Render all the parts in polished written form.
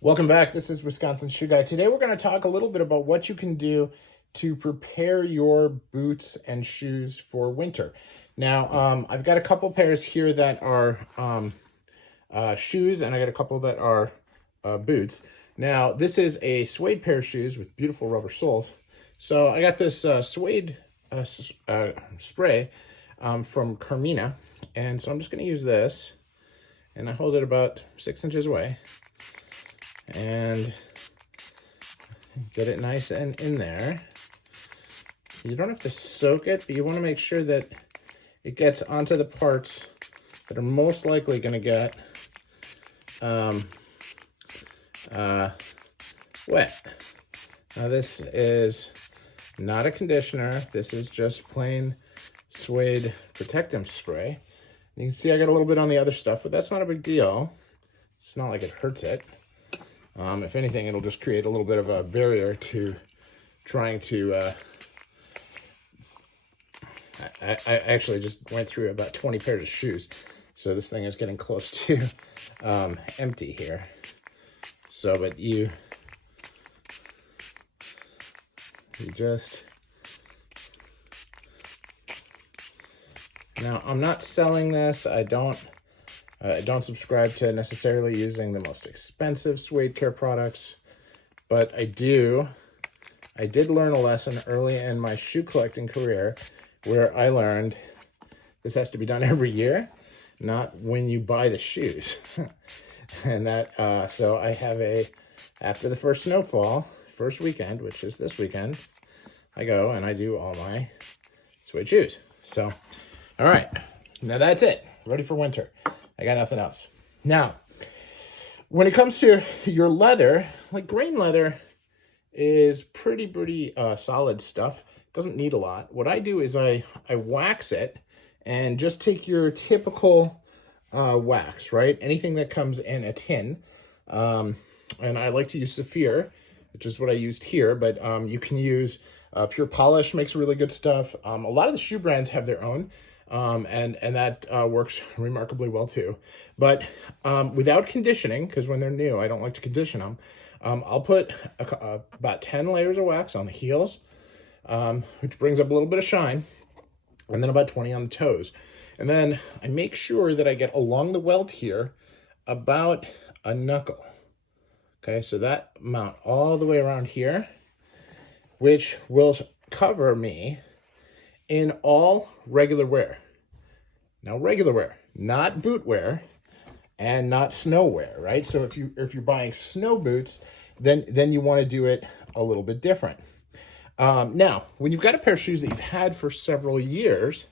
Welcome back. This is Wisconsin Shoe Guy. Today we're going to talk a little bit about what you can do to prepare your boots and shoes for winter. Now, I've got a couple pairs here that are shoes, and I got a couple that are boots. Now, this is a suede pair of shoes with beautiful rubber soles. So I got this suede spray from Carmina, and so I'm just going to use this, and I hold it about 6 inches away. And get it nice and in there. You don't have to soak it, but you want to make sure that it gets onto the parts that are most likely going to get wet. Now this is not a conditioner. This is just plain suede protectant spray. You can see I got a little bit on the other stuff, but that's not a big deal. It's not like it hurts it. If anything, it'll just create a little bit of a barrier to trying to, I actually just went through about 20 pairs of shoes. So this thing is getting close to empty here. So, but you just, now I'm not selling this. I don't subscribe to necessarily using the most expensive suede care products, but I did learn a lesson early in my shoe collecting career where I learned this has to be done every year, not when you buy the shoes. And that, so I have after the first snowfall, first weekend, which is this weekend, I go and I do all my suede shoes. So, all right, now that's it, ready for winter. I got nothing else. Now, when it comes to your leather, like grain leather is pretty solid stuff. Doesn't need a lot. What I do is I wax it and just take your typical wax, right? Anything that comes in a tin. And I like to use Saphir, which is what I used here, but you can use Pure Polish makes really good stuff. A lot of the shoe brands have their own. And that works remarkably well too. But without conditioning, because when they're new, I don't like to condition them, I'll put about 10 layers of wax on the heels, which brings up a little bit of shine, and then about 20 on the toes. And then I make sure that I get along the welt here about a knuckle. Okay, so that amount all the way around here, which will cover me in all regular wear. Now, regular wear, not boot wear and not snow wear, right? So if you're buying snow boots, then you want to do it a little bit different. Now, when you've got a pair of shoes that you've had for several years,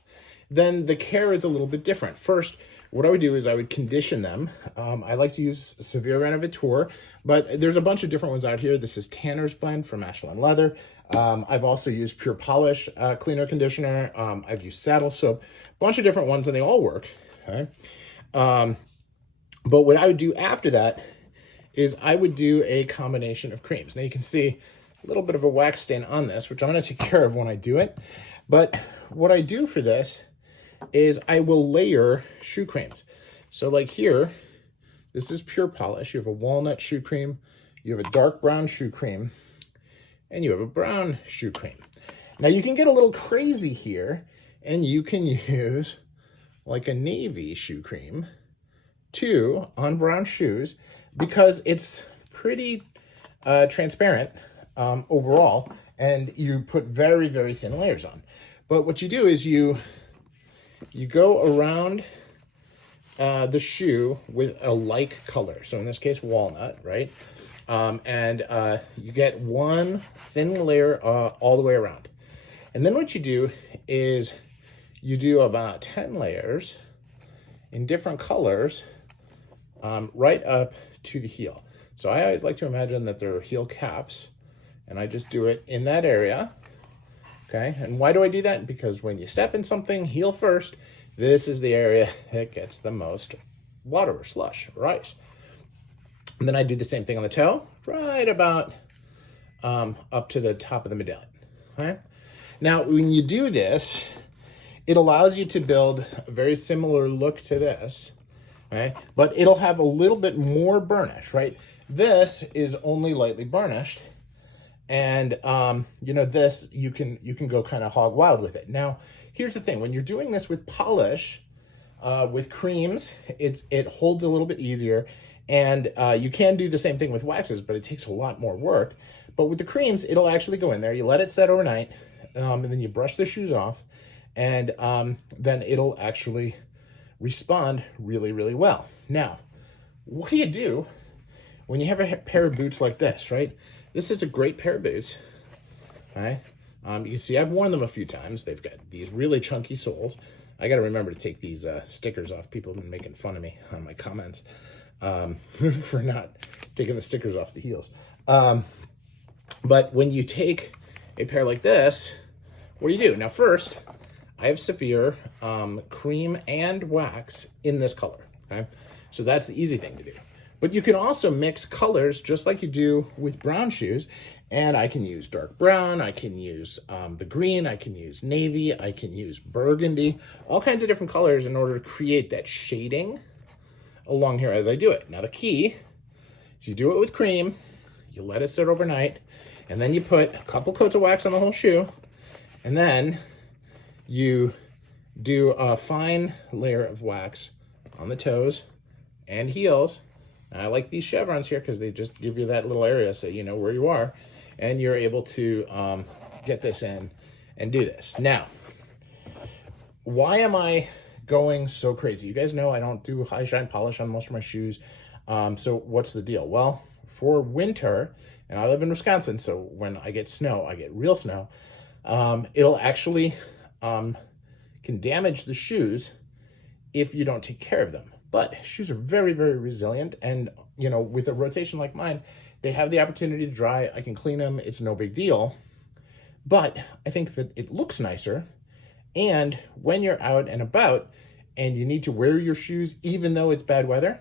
then the care is a little bit different. First, what I would do is I would condition them. I like to use Severe Renovateur, but there's a bunch of different ones out here. This is Tanner's Blend from Ashland Leather. I've also used Pure Polish cleaner conditioner. I've used Saddle Soap, a bunch of different ones, and they all work. Okay. But what I would do after that is I would do a combination of creams. Now you can see a little bit of a wax stain on this, which I'm going to take care of when I do it. But what I do for this is I will layer shoe creams. So like here, this is Pure Polish. You have a walnut shoe cream, you have a dark brown shoe cream, and you have a brown shoe cream. Now you can get a little crazy here, and you can use like a navy shoe cream too on brown shoes because it's pretty transparent overall, and you put very thin layers on. But what you do is you go around the shoe with a like color. So in this case, walnut, right? And you get one thin layer all the way around. And then what you do is you do about 10 layers in different colors right up to the heel. So I always like to imagine that they're heel caps, and I just do it in that area. Okay, and why do I do that? Because when you step in something heel first, this is the area that gets the most water or slush or ice. And then I do the same thing on the toe, right about up to the top of the medallion. Okay? Now, when you do this, it allows you to build a very similar look to this, right? But it'll have a little bit more burnish, right? This is only lightly varnished. And, you know, this, you can go kind of hog wild with it. Now, here's the thing. When you're doing this with polish, with creams, it holds a little bit easier. And you can do the same thing with waxes, but it takes a lot more work. But with the creams, it'll actually go in there. You let it set overnight, and then you brush the shoes off, and then it'll actually respond really, really well. Now, what do you do when you have a pair of boots like this, right? This is a great pair of boots, right? You can see I've worn them a few times. They've got these really chunky soles. I got to remember to take these stickers off. People have been making fun of me on my comments for not taking the stickers off the heels. But when you take a pair like this, what do? Now, first, I have Saphir cream and wax in this color, okay? So that's the easy thing to do. But you can also mix colors just like you do with brown shoes. And I can use dark brown, I can use the green, I can use navy, I can use burgundy, all kinds of different colors in order to create that shading along here as I do it. Now the key is you do it with cream, you let it sit overnight, and then you put a couple coats of wax on the whole shoe, and then you do a fine layer of wax on the toes and heels. And I like these chevrons here because they just give you that little area so you know where you are, and you're able to get this in and do this. Now, why am I going so crazy? You guys know I don't do high shine polish on most of my shoes. So what's the deal? Well, for winter, and I live in Wisconsin, so when I get snow, I get real snow, it'll actually can damage the shoes if you don't take care of them. But shoes are very, very resilient. And, you know, with a rotation like mine, they have the opportunity to dry. I can clean them. It's no big deal. But I think that it looks nicer. And when you're out and about and you need to wear your shoes, even though it's bad weather,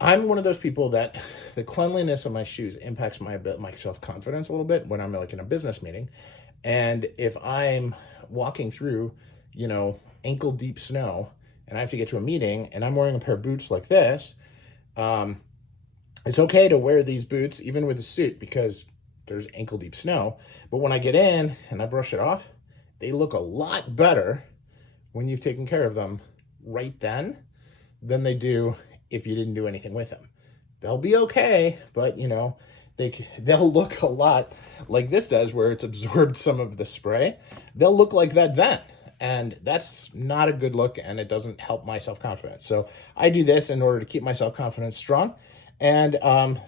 I'm one of those people that the cleanliness of my shoes impacts my self-confidence a little bit when I'm like in a business meeting. And if I'm walking through, you know, ankle deep snow, and I have to get to a meeting, and I'm wearing a pair of boots like this, it's okay to wear these boots, even with a suit, because there's ankle-deep snow. But when I get in and I brush it off, they look a lot better when you've taken care of them right then than they do if you didn't do anything with them. They'll be okay, but, you know, they'll look a lot like this does, where it's absorbed some of the spray. They'll look like that then. And that's not a good look, and it doesn't help my self-confidence. So I do this in order to keep my self-confidence strong, and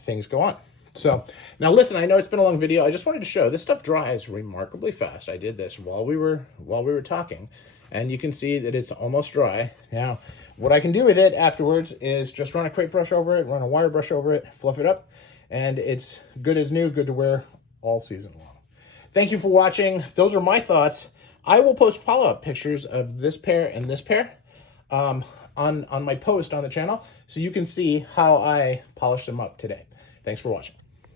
things go on. So now listen, I know it's been a long video. I just wanted to show this stuff dries remarkably fast. I did this while we were talking, and you can see that it's almost dry. Now, what I can do with it afterwards is just run a crepe brush over it, run a wire brush over it, fluff it up, and it's good as new, good to wear all season long. Thank you for watching. Those are my thoughts. I will post follow-up pictures of this pair and this pair on my post on the channel, so you can see how I polished them up today. Thanks for watching.